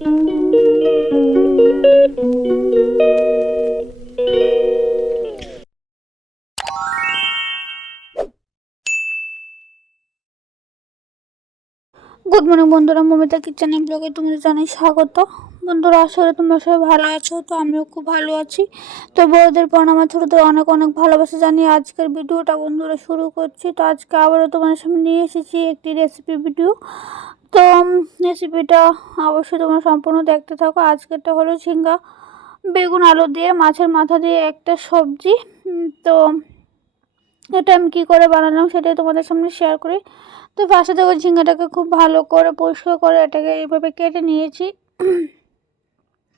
Good morning বন্ধুরা। Momita kitchen ব্লগে তোমাদের জানাই স্বাগত। বন্ধুরা আসলে তোমরা সবাই ভালো আছো, তো আমিও খুব ভালো আছি। তো বড়দের পর আমার ছোটোদের অনেক অনেক ভালোবাসা জানিয়ে আজকের ভিডিওটা বন্ধুরা শুরু করছি। তো আজকে আবারও তোমার সামনে নিয়ে এসেছি একটি রেসিপি ভিডিও তো রেসিপিটা অবশ্যই তোমরা সম্পূর্ণ দেখতে থাকো। আজকেরটা হলো ঝিঙ্গা, বেগুন, আলু দিয়ে, মাছের মাথা দিয়ে একটা সবজি। তো, এটা আমি কী করে বানালাম সেটাই তোমাদের সামনে শেয়ার করি। তো ফার্স্টে দেখো ঝিঙ্গাটাকে খুব ভালো করে পরিষ্কার করে এটাকে এইভাবে কেটে নিয়েছি।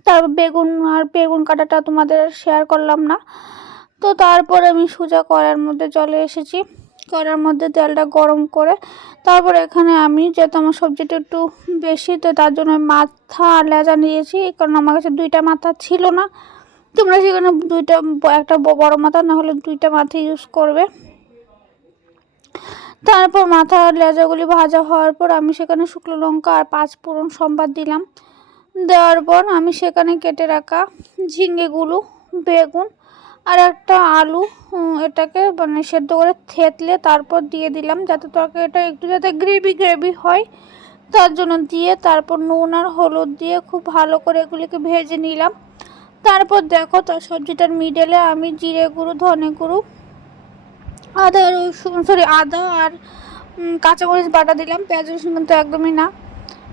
তারপর বেগুন আর বেগুন কাটাটা তোমাদের শেয়ার করলাম না। তো, তারপর আমি সোজা করার মধ্যে চলে এসেছি। কড়ার মধ্যে তেলটা গরম করে তারপর এখানে আমি যেহেতু আমার সবজিটা একটু বেশি, তো তার জন্য মাথা আর লেজা নিয়েছি, কারণ আমার কাছে দুইটা মাথা ছিল না। তোমরা সেখানে দুইটা একটা বড় মাথা না হলে দুইটা মাথা ইউজ করবে। তারপর মাথা আর লেজাগুলি ভাজা হওয়ার পর আমি সেখানে শুকনো লঙ্কা আর পাঁচ ফোড়ন সম্বাদ দিলাম। দেওয়ার পর আমি সেখানে কেটে রাখা ঝিঙ্গেগুলো, বেগুন আর একটা আলু এটাকে মানে সেদ্ধ করে থেতলে তারপর দিয়ে দিলাম যাতে তরকারিটা একটু যাতে গ্রেভি গ্রেভি হয়। তার জন্য দিয়ে তারপর নুন আর হলুদ দিয়ে খুব ভালো করে এগুলিকে ভেজে নিলাম। তারপর দেখো তার সবজিটার মিডেলে আমি জিরে গুঁড়ো, ধনে গুঁড়ো, আদা, রসুন সরি আদা আর কাঁচামরিচ বাটা দিলাম। পেঁয়াজ রসুন কিন্তু একদমই না।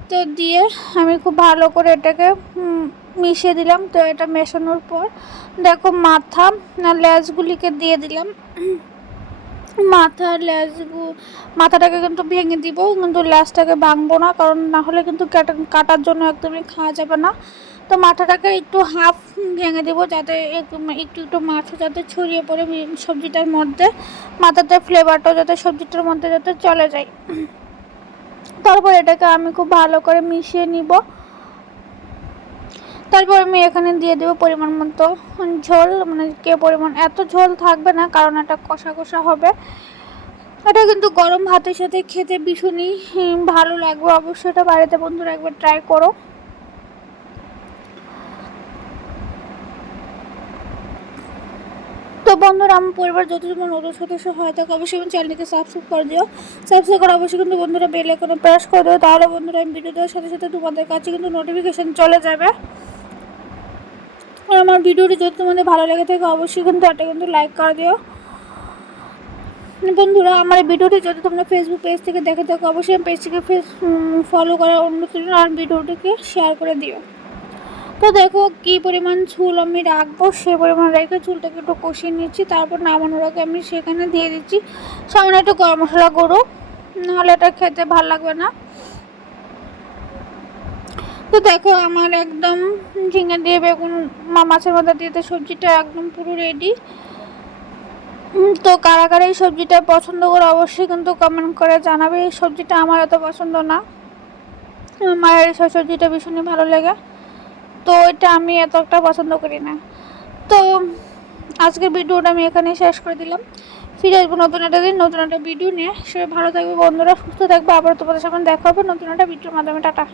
তো দিয়ে আমি খুব ভালো করে এটাকে মিশিয়ে দিলাম, তো এটা মেশানোর পর দেখো মাথা লেজগুলিকে দিয়ে দিলাম। মাথা লেজ মাথাটাকে কিন্তু ভেঙে দিব, কিন্তু লেজটাকে ভাঙবো না, কারণ না হলে কিন্তু কাটা, কাটার জন্য একদমই খাওয়া যাবে না। তো মাথাটাকে একটু হাফ ভেঙে দেবো যাতে একটু একটু একটু মাথা যাতে ছড়িয়ে পড়ে সবজিটার মধ্যে, মাথাতে ফ্লেভারটাও যাতে সবজিটার মধ্যে যাতে চলে যায়। তারপর এটাকে আমি খুব ভালো করে মিশিয়ে নিব। তারপর আমি এখানে দিয়ে দেবো পরিমাণ মতো ঝোল। মানে কে পরিমাণ, এত ঝোল থাকবে না, কারণ এটা কষা কষা হবে। এটা কিন্তু গরম ভাতের সাথে খেতে ভীষণই ভালো লাগবে। অবশ্যই এটা বাড়িতে বন্ধুরা একবার ট্রাই করো। তো বন্ধুরা, আমার পরিবার যত তোমার নতুন সদস্য হয় থাকে অবশ্যই আমার চ্যানেলটিকে সাবস্ক্রাইব করে দিও। সাবস্ক্রাইব করে অবশ্যই কিন্তু বন্ধুরা বেল আইকনে প্রেস করে দিও। তাহলে বন্ধুরা আমি ভিডিও দেওয়ার সাথে সাথে তোমাদের কাছে কিন্তু নোটিফিকেশন চলে যাবে। আমার ভিডিওটি যদি তোমাদের ভালো লেগে থাকে, অবশ্যই কিন্তু একটা কিন্তু লাইক করে দিও। বন্ধুরা, আমার ভিডিওটি যদি তোমরা ফেসবুক পেজ থেকে দেখে থাকো, অবশ্যই পেজটিকে ফেস ফলো করার অনুরোধ আর ভিডিওটিকে শেয়ার করে দিও। তো দেখো কি পরিমাণ ঝুল আমি রাখব, সে পরিমাণ রেখে ঝুলটাকে একটু কষিয়ে নিচ্ছি, তারপর নামানোর আগে আমি সেখানে দিয়ে দিচ্ছি সামনে একটু গরম মশলা গুঁড়ো, নাহলে এটা খেতে ভালো লাগবে না। তো দেখো, আমার একদম ঝিঙে দিয়ে বেগুন মাছের মাথা দিয়ে সবজিটা একদম পুরো রেডি তো কারা কারা এই সবজিটা পছন্দ করে অবশ্যই কিন্তু কমেন্ট করে জানাবে। এই সবজিটা আমার এত পছন্দ না। মায়ের এই সবজিটা ভীষণই ভালো লাগে। তো এটা আমি এত একটা পছন্দ করি না। তো আজকের ভিডিওটা আমি এখানেই শেষ করে দিলাম। ফিরে আসব নতুন একটা দিন, নতুন একটা ভিডিও নিয়ে। সবাই ভালো থাকবে, বন্ধুরা সুস্থ থাকবে। আবার তোমাদের সামনে দেখা হবে নতুন একটা ভিডিওর মাধ্যমে। টাটা।